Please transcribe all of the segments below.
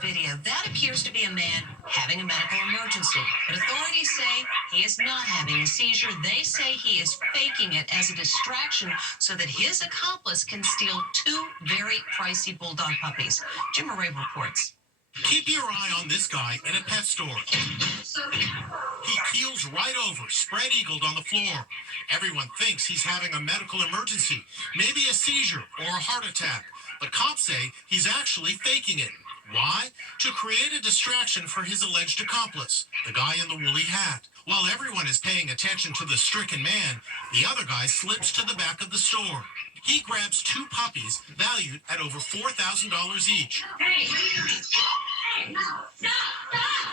video, that appears to be a man having a medical emergency. But authorities say he is not having a seizure. They say he is faking it as a distraction so that his accomplice can steal two very pricey bulldog puppies. Jim Murray reports. Keep your eye on this guy in a pet store. He keels right over, spread-eagled on the floor. Everyone thinks he's having a medical emergency, maybe a seizure or a heart attack. But cops say he's actually faking it. Why? To create a distraction for his alleged accomplice, the guy in the woolly hat. While everyone is paying attention to the stricken man, the other guy slips to the back of the store. He grabs two puppies valued at over $4,000 each.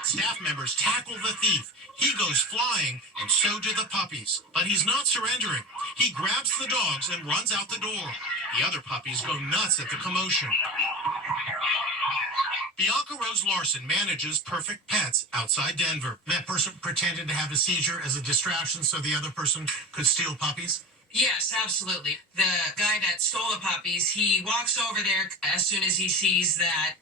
Staff members tackle the thief. He goes flying, and so do the puppies. But he's not surrendering. He grabs the dogs and runs out the door. The other puppies go nuts at the commotion. Bianca Rose Larson manages Perfect Pets outside Denver. That person pretended to have a seizure as a distraction so the other person could steal puppies? Yes, absolutely. The guy that stole the puppies, he walks over there as soon as he sees that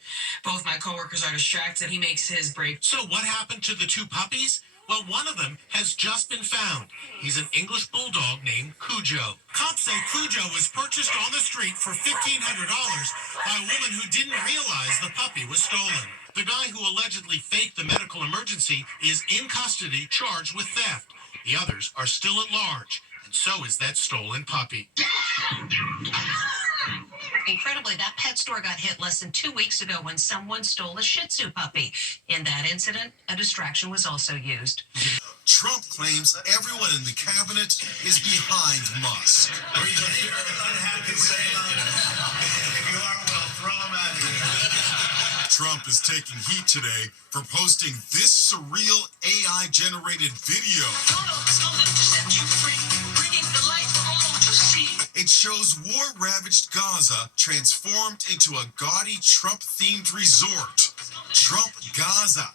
both my coworkers are distracted. He makes his break. So what happened to the two puppies? Well, one of them has just been found. He's an English bulldog named Cujo. Cops say Cujo was purchased on the street for $1,500 by a woman who didn't realize the puppy was stolen. The guy who allegedly faked the medical emergency is in custody, charged with theft. The others are still at large. So is that stolen puppy. Incredibly, that pet store got hit less than 2 weeks ago when someone stole a Shih Tzu puppy. In that incident, a distraction was also used. Trump claims everyone in the cabinet is behind Musk. Trump is taking heat today for posting this surreal AI-generated video. It shows war-ravaged Gaza transformed into a gaudy Trump-themed resort. Trump Gaza.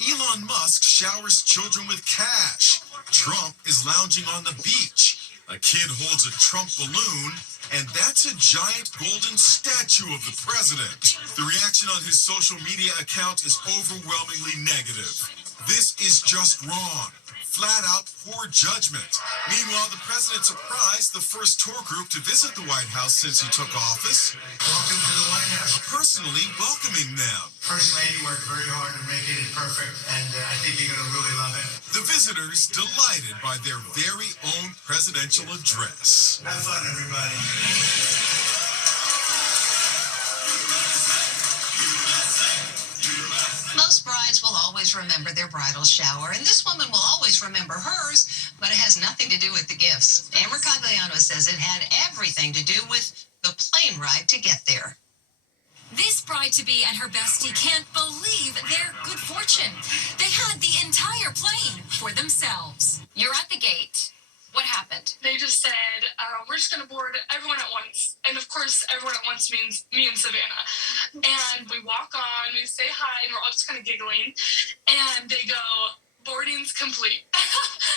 Elon Musk showers children with cash. Trump is lounging on the beach. A kid holds a Trump balloon, and that's a giant golden statue of the president. The reaction on his social media account is overwhelmingly negative. This is just wrong. Flat out poor judgment. Meanwhile, the president surprised the first tour group to visit the White House since he took office. Welcome to the White House. Personally welcoming them. First Lady worked very hard to make it perfect, and I think you're going to really love it. The visitors delighted by their very own presidential address. Have fun, everybody. Most brides will always remember their bridal shower, and this woman will always remember hers, but it has nothing to do with the gifts. Amber Cagliano says it had everything to do with the plane ride to get there. This bride-to-be and her bestie can't believe their good fortune. They had the entire plane for themselves. You're at the gate. What happened? They just said, we're just going to board everyone at once. And of course, everyone at once means me and Savannah. And we walk on, we say hi, and we're all just kind of giggling. And they go, boarding's complete.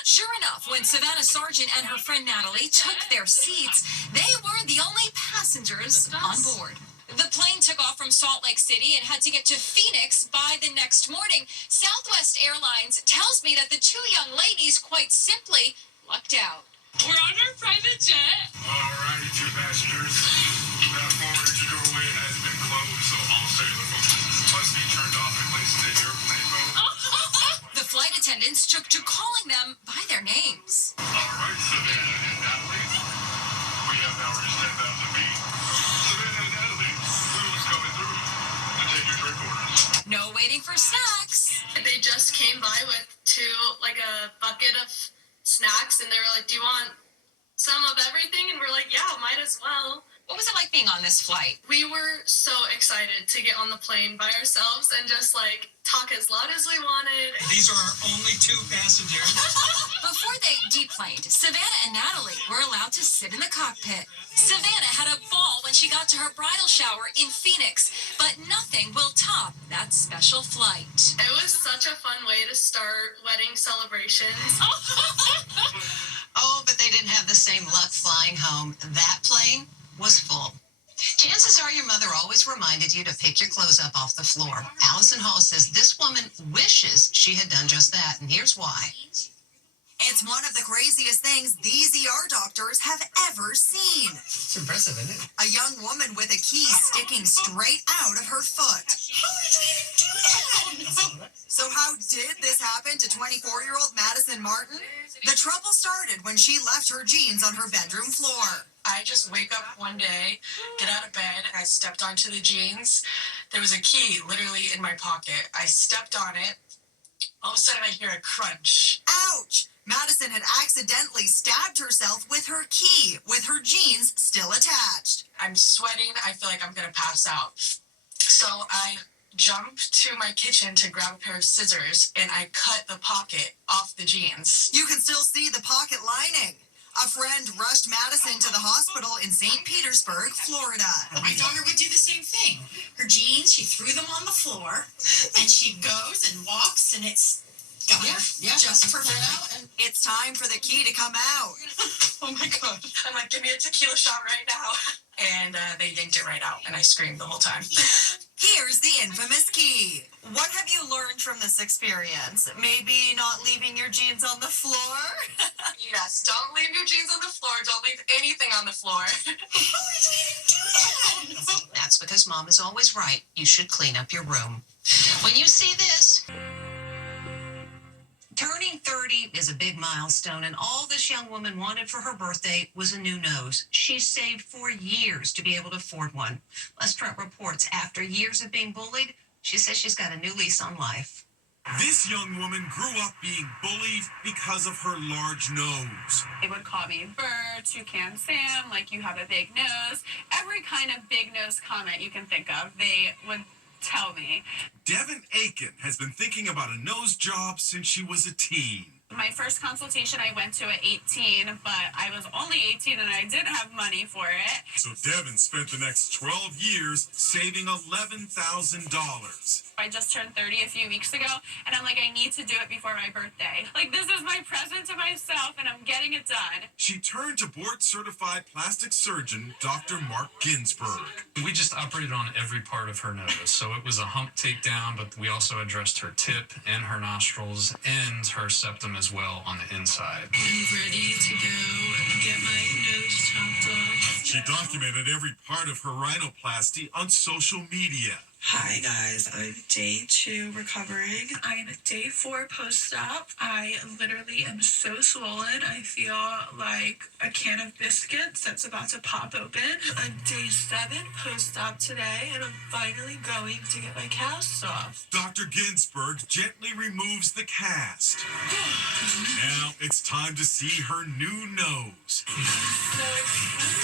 Sure enough, when Savannah Sargent and her friend Natalie took their seats, they were the only passengers on board. The plane took off from Salt Lake City and had to get to Phoenix by the next morning. Southwest Airlines tells me that the two young ladies quite simply lucked out. We're on our private jet. All right, two passengers. That forward to doorway has been closed, so all cellular phones must be turned off and placed in airplane mode. The flight attendants took to calling them by their names. All right, Savannah and Natalie. We have now reached 10,000 feet. Savannah and Natalie, who's coming through to take your drink orders? No waiting for snacks. They just came by with a bucket of snacks, and they were like, do you want some of everything? And we're like, yeah, might as well. What was it like being on this flight? We were so excited to get on the plane by ourselves and just talk as loud as we wanted. These are our only two passengers. Before they deplaned, Savannah and Natalie were allowed to sit in the cockpit. Savannah had a ball when she got to her bridal shower in Phoenix, but nothing will top that special flight. It was such a fun way to start wedding celebrations. Oh, but they didn't have the same luck flying home. That plane was full. Chances are your mother always reminded you to pick your clothes up off the floor. Allison Hall says this woman wishes she had done just that, and here's why. It's one of the craziest things these ER doctors have ever seen. It's impressive, isn't it? A young woman with a key sticking straight out of her foot. How did you even do that? So how did this happen to 24-year-old Madison Martin? The trouble started when she left her jeans on her bedroom floor. I just wake up one day, get out of bed, I stepped onto the jeans. There was a key literally in my pocket. I stepped on it. All of a sudden I hear a crunch. Ouch! Madison had accidentally stabbed herself with her key, with her jeans still attached. I'm sweating. I feel like I'm going to pass out. So I jump to my kitchen to grab a pair of scissors, and I cut the pocket off the jeans. You can still see the pocket lining. A friend rushed Madison to the hospital in St. Petersburg, Florida. My daughter would do the same thing. Her jeans, she threw them on the floor, and she goes and walks, and it's got her just perfect out. And It's time for the key to come out. Oh my God. I'm like, give me a tequila shot right now. And they yanked it right out, and I screamed the whole time. Here's the infamous key. What have you learned from this experience? Maybe not leaving your jeans on the floor? Yes, don't leave your jeans on the floor. Don't leave anything on the floor. That's because Mom is always right. You should clean up your room. When you see this, turning 30 is a big milestone, and all this young woman wanted for her birthday was a new nose. She saved for years to be able to afford one. Les Trent reports after years of being bullied, she says she's got a new lease on life. This young woman grew up being bullied because of her large nose. They would call me Bird, Toucan Sam, like you have a big nose. Every kind of big nose comment you can think of, they would tell me. Devin Aiken has been thinking about a nose job since she was a teen. My first consultation I went to at 18, but I was only 18 and I didn't have money for it. So Devin spent the next 12 years saving $11,000. I just turned 30 a few weeks ago, and I'm like, I need to do it before my birthday. Like, this is my present to myself, and I'm getting it done. She turned to board-certified plastic surgeon Dr. Mark Ginsburg. We just operated on every part of her nose. So it was a hump takedown, but we also addressed her tip and her nostrils and her septum as well on the inside. I'm ready to go get my nose chopped off. She documented every part of her rhinoplasty on social media. Hi guys, I'm day 2 recovering. I am at day 4 post-op. I literally am so swollen. I feel like a can of biscuits that's about to pop open. I'm day 7 post-op today, and I'm finally going to get my cast off. Dr. Ginsburg gently removes the cast. Now it's time to see her new nose. I'm so excited.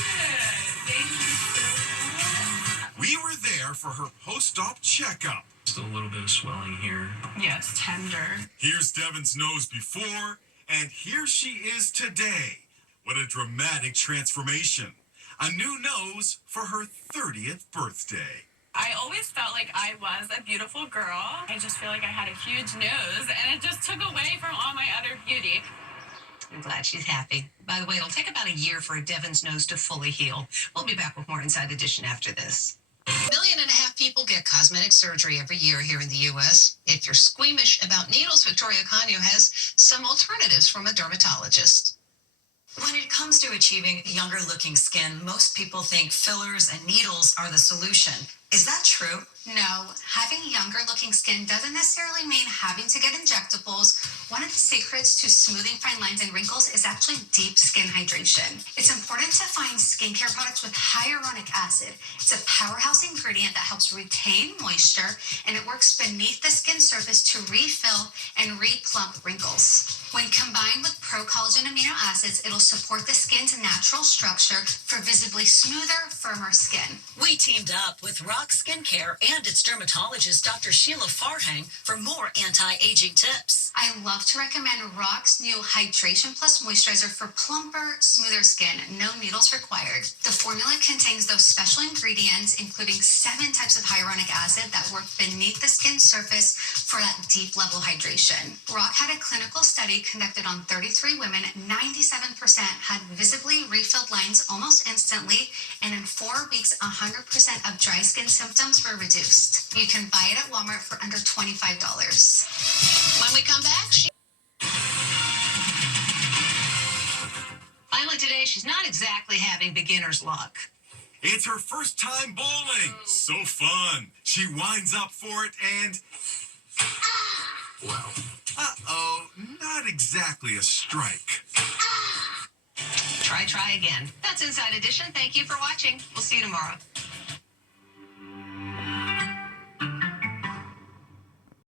Thank you so much. We were there for her post-op checkup. Still a little bit of swelling here. Yes, tender. Here's Devin's nose before, and here she is today. What a dramatic transformation. A new nose for her 30th birthday. I always felt like I was a beautiful girl. I just feel like I had a huge nose, and it just took away from all my other beauty. I'm glad she's happy. By the way, it'll take about a year for Devin's nose to fully heal. We'll be back with more Inside Edition after this. 1.5 million people get cosmetic surgery every year here in the U.S. If you're squeamish about needles, Victoria Canio has some alternatives from a dermatologist. When it comes to achieving younger-looking skin, most people think fillers and needles are the solution. Is that true? No, having younger-looking skin doesn't necessarily mean having to get injectables. One of the secrets to smoothing fine lines and wrinkles is actually deep skin hydration. It's important to find skincare products with hyaluronic acid. It's a powerhouse ingredient that helps retain moisture, and it works beneath the skin surface to refill and replump wrinkles. When combined with pro-collagen amino acids, it'll support the skin's natural structure for visibly smoother, firmer skin. We teamed up with Rock Skincare and And it's dermatologist Dr. Sheila Farhang for more anti-aging tips. I love to recommend Rock's new Hydration Plus Moisturizer for plumper, smoother skin. No needles required. The formula contains those special ingredients, including 7 types of hyaluronic acid that work beneath the skin surface for that deep level hydration. Rock had a clinical study conducted on 33 women. 97% had visibly refilled lines almost instantly, and in 4 weeks, 100% of dry skin symptoms were reduced. You can buy it at Walmart for under $25. When we come back, finally today, she's not exactly having beginner's luck. It's her first time bowling. So fun. She winds up for it and... Well, uh-oh, not exactly a strike. Try again. That's Inside Edition. Thank you for watching. We'll see you tomorrow.